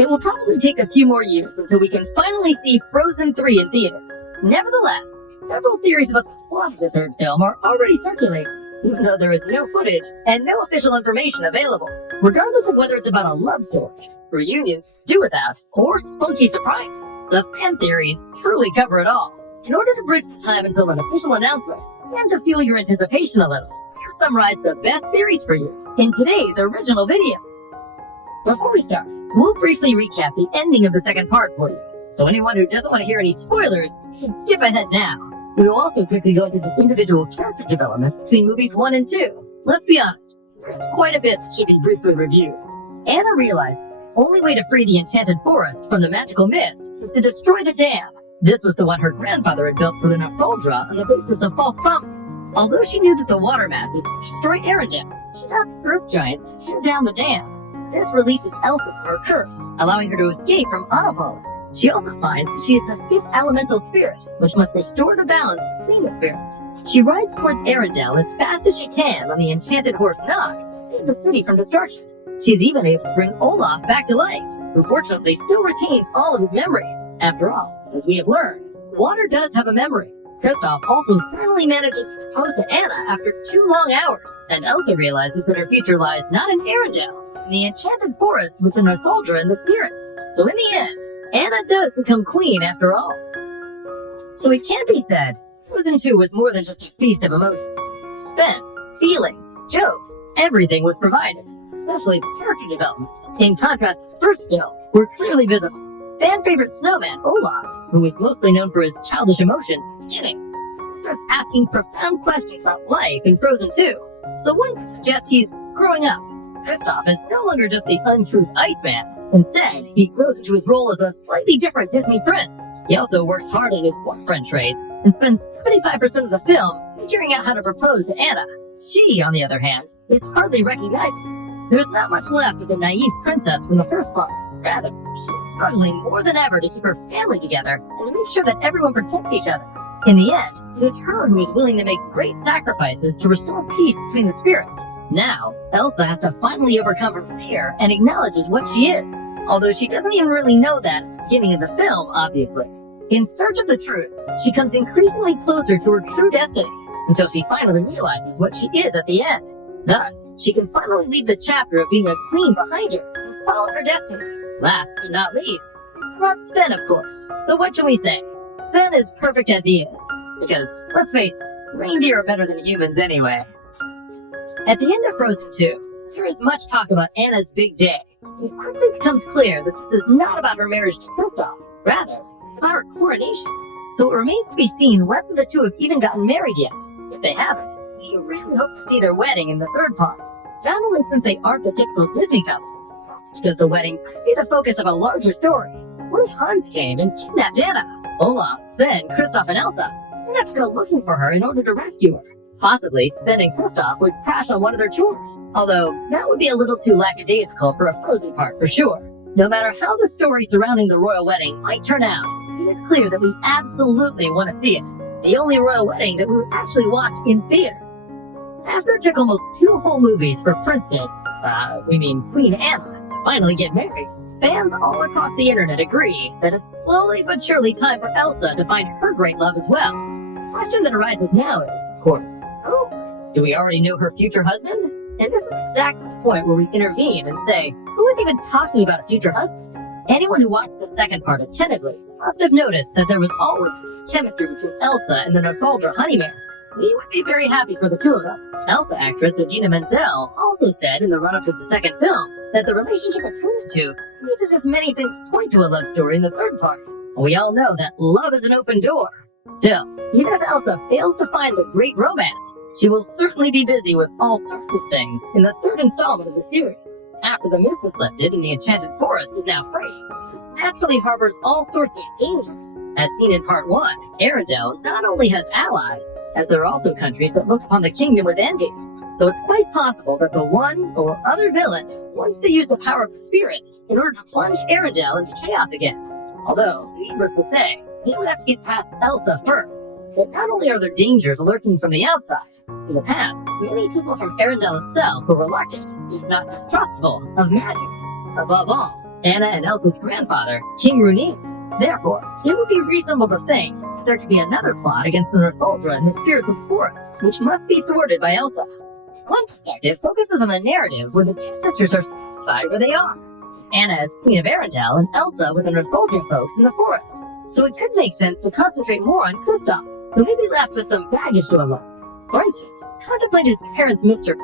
It will probably take a few more years until we can finally see Frozen 3 in theaters. Nevertheless, several theories about the plot of the third film are already circulating, even though there is no footage and no official information available. Regardless of whether it's about a love story, reunions to do without, or spunky surprises, the fan theories truly cover it all. In order to bridge the time until an official announcement, and to fuel your anticipation a little, we'll summarize the best theories for you in today's original video. Before we start, we'll briefly recap the ending of the second part for you, so anyone who doesn't want to hear any spoilers should skip ahead now. We will also quickly go into the individual character developments between movies 1 and 2. Let's be honest, there's quite a bit that should be briefly reviewed. Anna realized the only way to free the enchanted forest from the magical mist is to destroy the dam. This was the one her grandfather had built for the Nostalgia on the basis of false promise. Although she knew that the water masses would destroy Arendelle, she thought the earth giants shoot down the dam. This releases Elsa from her curse, allowing her to escape from autopilot. She also finds that she is the fifth elemental spirit, which must restore the balance between the spirits. She rides towards Arendelle as fast as she can on the enchanted horse Nog to save the city from destruction. She's even able to bring Olaf back to life, who fortunately still retains all of his memories. After all, as we have learned, water does have a memory. Kristoff also finally manages to propose to Anna after 2 long hours, and Elsa realizes that her future lies not in Arendelle, in the enchanted forest with the Nostalgia and the spirits. So in the end, Anna does become queen after all. So it can be said, Frozen 2 was more than just a feast of emotions. Suspense, feelings, jokes, everything was provided, especially the character developments. In contrast to the first film, were clearly visible. Fan favorite snowman Olaf, who was mostly known for his childish emotions at the beginning, starts asking profound questions about life in Frozen 2. So one could suggest he's growing up. Kristoff is no longer just the uncouth Iceman. Instead, he grows into his role as a slightly different Disney prince. He also works hard at his boyfriend traits and spends 75% of the film figuring out how to propose to Anna. She, on the other hand, is hardly recognizable. There's not much left of the naive princess from the first part. Rather, she's struggling more than ever to keep her family together and to make sure that everyone protects each other. In the end, it is her who is willing to make great sacrifices to restore peace between the spirits. Now, Elsa has to finally overcome her fear and acknowledges what she is, although she doesn't even really know that at the beginning of the film, obviously. In search of the truth, she comes increasingly closer to her true destiny, until she finally realizes what she is at the end. Thus, she can finally leave the chapter of being a queen behind her and follow her destiny. Last but not least, not Sven, of course. So what shall we say? Sven is perfect as he is, because, let's face it, reindeer are better than humans anyway. At the end of Frozen 2, there is much talk about Anna's big day. It quickly becomes clear that this is not about her marriage to Kristoff. Rather, it's about her coronation. So it remains to be seen whether the two have even gotten married yet. If they haven't, we really hope to see their wedding in the third part. Not only since they aren't the typical Disney couple, it's because the wedding could be the focus of a larger story. What if Hans came and kidnapped Anna? Olaf, Sven, Kristoff, and Elsa would have to go looking for her in order to rescue her. Possibly, Sven and Kristoff would crash on one of their chores. Although, that would be a little too lackadaisical for a Frozen part for sure. No matter how the story surrounding the royal wedding might turn out, it is clear that we absolutely want to see it. The only royal wedding that we would actually watch in theater. After it took almost 2 whole movies for Princess, Queen Anna, to finally get married, fans all across the internet agree that it's slowly but surely time for Elsa to find her great love as well. The question that arises now is, of course, who? Do we already know her future husband? And this is exactly the point where we intervene and say, who is even talking about a future husband? Anyone who watched the second part attentively must have noticed that there was always chemistry between Elsa and the Nostalgia honeymoon. We would be very happy for the two of them. Elsa actress Idina Menzel also said in the run-up to the second film that the relationship between the two seems as if many things point to a love story in the third part. We all know that love is an open door. Still, even if Elsa fails to find the great romance, she will certainly be busy with all sorts of things in the third installment of the series. After the mist is lifted and the enchanted forest is now free, it naturally harbors all sorts of dangers. As seen in part 1, Arendelle not only has allies, as there are also countries that look upon the kingdom with envy. So it's quite possible that the one or other villain wants to use the power of the spirits in order to plunge Arendelle into chaos again. Although, needless to say, he would have to get past Elsa first. So not only are there dangers lurking from the outside, in the past, many people from Arendelle itself were reluctant, if not distrustful, of magic. Above all, Anna and Elsa's grandfather, King Runin. Therefore, it would be reasonable to think that there could be another plot against the Northuldra in the spiritual forest, which must be thwarted by Elsa. One perspective focuses on the narrative where the two sisters are satisfied where they are. Anna as Queen of Arendelle and Elsa with the Northuldra folks in the forest. So it could make sense to concentrate more on Kristoff, who may be left with some baggage to unlock. For instance, contemplate his parents' mystery.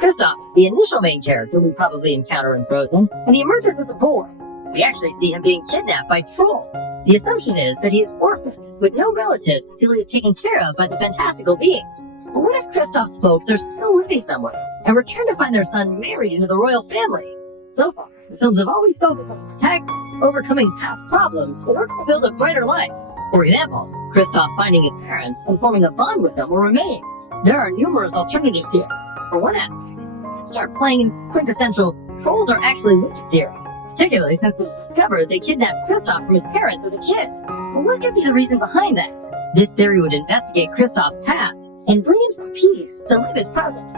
Kristoff, the initial main character we probably encounter in Frozen, and he emerges as a boy. We actually see him being kidnapped by trolls. The assumption is that he is orphaned, with no relatives until he is taken care of by the fantastical beings. But what if Kristoff's folks are still living somewhere, and return to find their son married into the royal family? So far, the films have always focused on protagonists overcoming past problems in order to build a brighter life. For example, Kristoff finding his parents and forming a bond with them will remain. There are numerous alternatives here. For one aspect, let's start playing in quintessential trolls are actually wicked theory, particularly since it's discovered they kidnapped Kristoff from his parents as a kid. But what could be the reason behind that? This theory would investigate Kristoff's past and bring him some peace to live his present.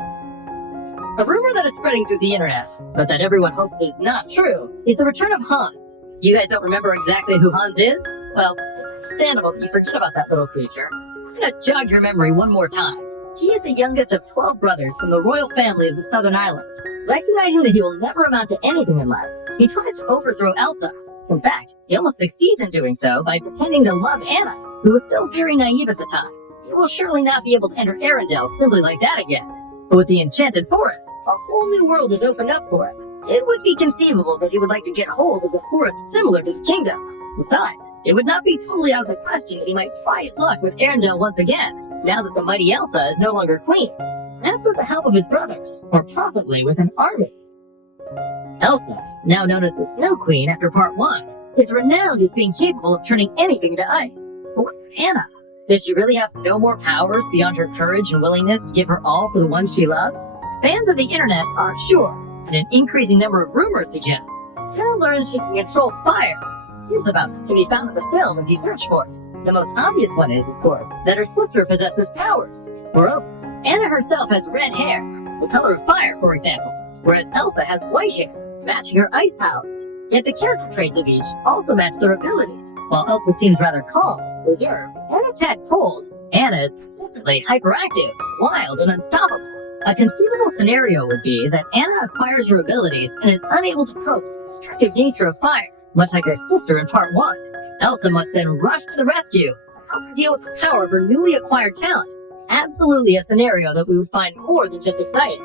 A rumor that is spreading through the internet, but that everyone hopes is not true, is the return of Hans. You guys don't remember exactly who Hans is? Well, it's understandable that you forget about that little creature. I'm gonna jog your memory one more time. He is the youngest of 12 brothers from the royal family of the Southern Islands. Recognizing that he will never amount to anything in life, he tries to overthrow Elsa. In fact, he almost succeeds in doing so by pretending to love Anna, who was still very naive at the time. He will surely not be able to enter Arendelle simply like that again. But with the Enchanted Forest, a whole new world is opened up for him. It would be conceivable that he would like to get hold of a forest similar to the kingdom. Besides, it would not be totally out of the question that he might try his luck with Arendelle once again, now that the mighty Elsa is no longer queen. That's with the help of his brothers, or possibly with an army. Elsa, now known as the Snow Queen after Part 1, is renowned as being capable of turning anything to ice. But what about Anna? Does she really have no more powers beyond her courage and willingness to give her all for the one she loves? Fans of the internet aren't sure, and an increasing number of rumors suggest Anna learns she can control fire. Hints about this can be found in the film if you search for it. The most obvious one is, of course, that her sister possesses powers. Moreover, Anna herself has red hair, the color of fire, for example, whereas Elsa has white hair, matching her ice powers. Yet the character traits of each also match their abilities. While Elsa seems rather calm, reserved, and a tad cold, Anna is consistently hyperactive, wild, and unstoppable. A conceivable scenario would be that Anna acquires her abilities and is unable to cope with the destructive nature of fire, much like her sister in Part 1. Elsa must then rush to the rescue and help her deal with the power of her newly acquired talent. Absolutely a scenario that we would find more than just exciting.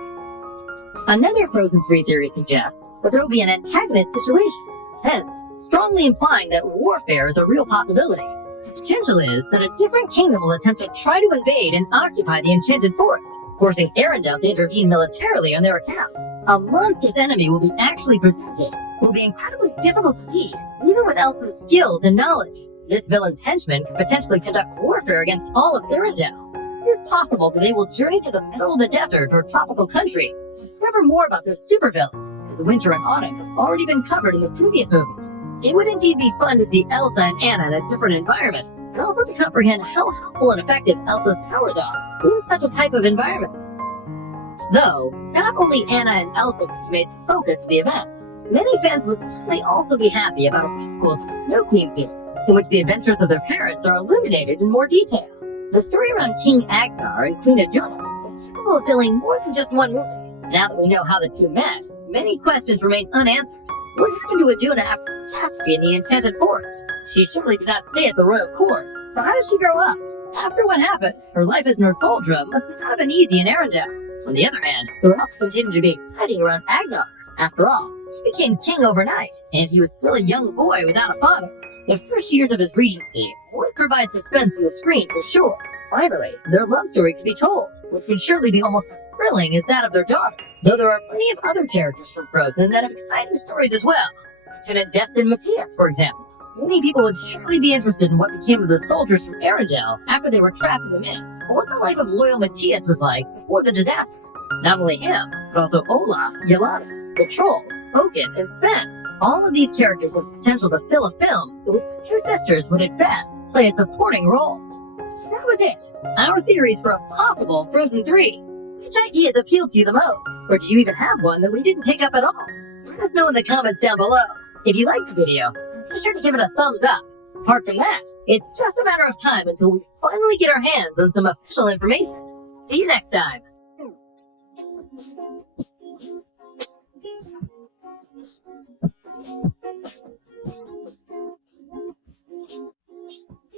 Another Frozen 3 theory suggests that there will be an antagonist situation, hence strongly implying that warfare is a real possibility. The potential is that a different kingdom will attempt to try to invade and occupy the Enchanted Forest, forcing Arendelle to intervene militarily on their account. A monstrous enemy will be actually presented, who will be incredibly difficult to beat, even with Elsa's skills and knowledge. This villain's henchmen could potentially conduct warfare against all of Arendelle. It is possible that they will journey to the middle of the desert or tropical country to discover more about this supervillain, as the winter and autumn have already been covered in the previous movies. It would indeed be fun to see Elsa and Anna in a different environment, and also to comprehend how helpful and effective Elsa's powers are in such a type of environment. Though, not only Anna and Elsa could be made the focus of the events, many fans would certainly also be happy about a prequel to the Snow Queen series, in which the adventures of their parents are illuminated in more detail. The story around King Agnar and Queen Idina is capable of filling more than just one movie. Now that we know how the two met, many questions remain unanswered. What happened to Idina after the catastrophe in the Enchanted Forest? She surely did not stay at the royal court, so how did she grow up? After what happened, her life as Northuldra must not have been easy in Arendelle. On the other hand, there also continued to be exciting around Agnar. After all, he became king overnight, and he was still a young boy without a father. The first years of his regency would provide suspense on the screen for sure. Finally, their love story could be told, which would surely be almost as thrilling as that of their daughter. Though there are plenty of other characters from Frozen that have exciting stories as well. Lieutenant Destin Matthias, for example. Many people would surely be interested in what became of the soldiers from Arendelle after they were trapped in the mist, or what the life of loyal Matthias was like before the disaster. Not only him, but also Olaf, Yolanda, the trolls, Oaken, and Sven. All of these characters have potential to fill a film in which the two sisters would at best play a supporting role. So that was it. Our theories for a possible Frozen 3. Which ideas appealed to you the most? Or do you even have one that we didn't take up at all? Let us know in the comments down below. If you liked the video, be sure to give it a thumbs up. Apart from that, it's just a matter of time until we finally get our hands on some official information. See you next time.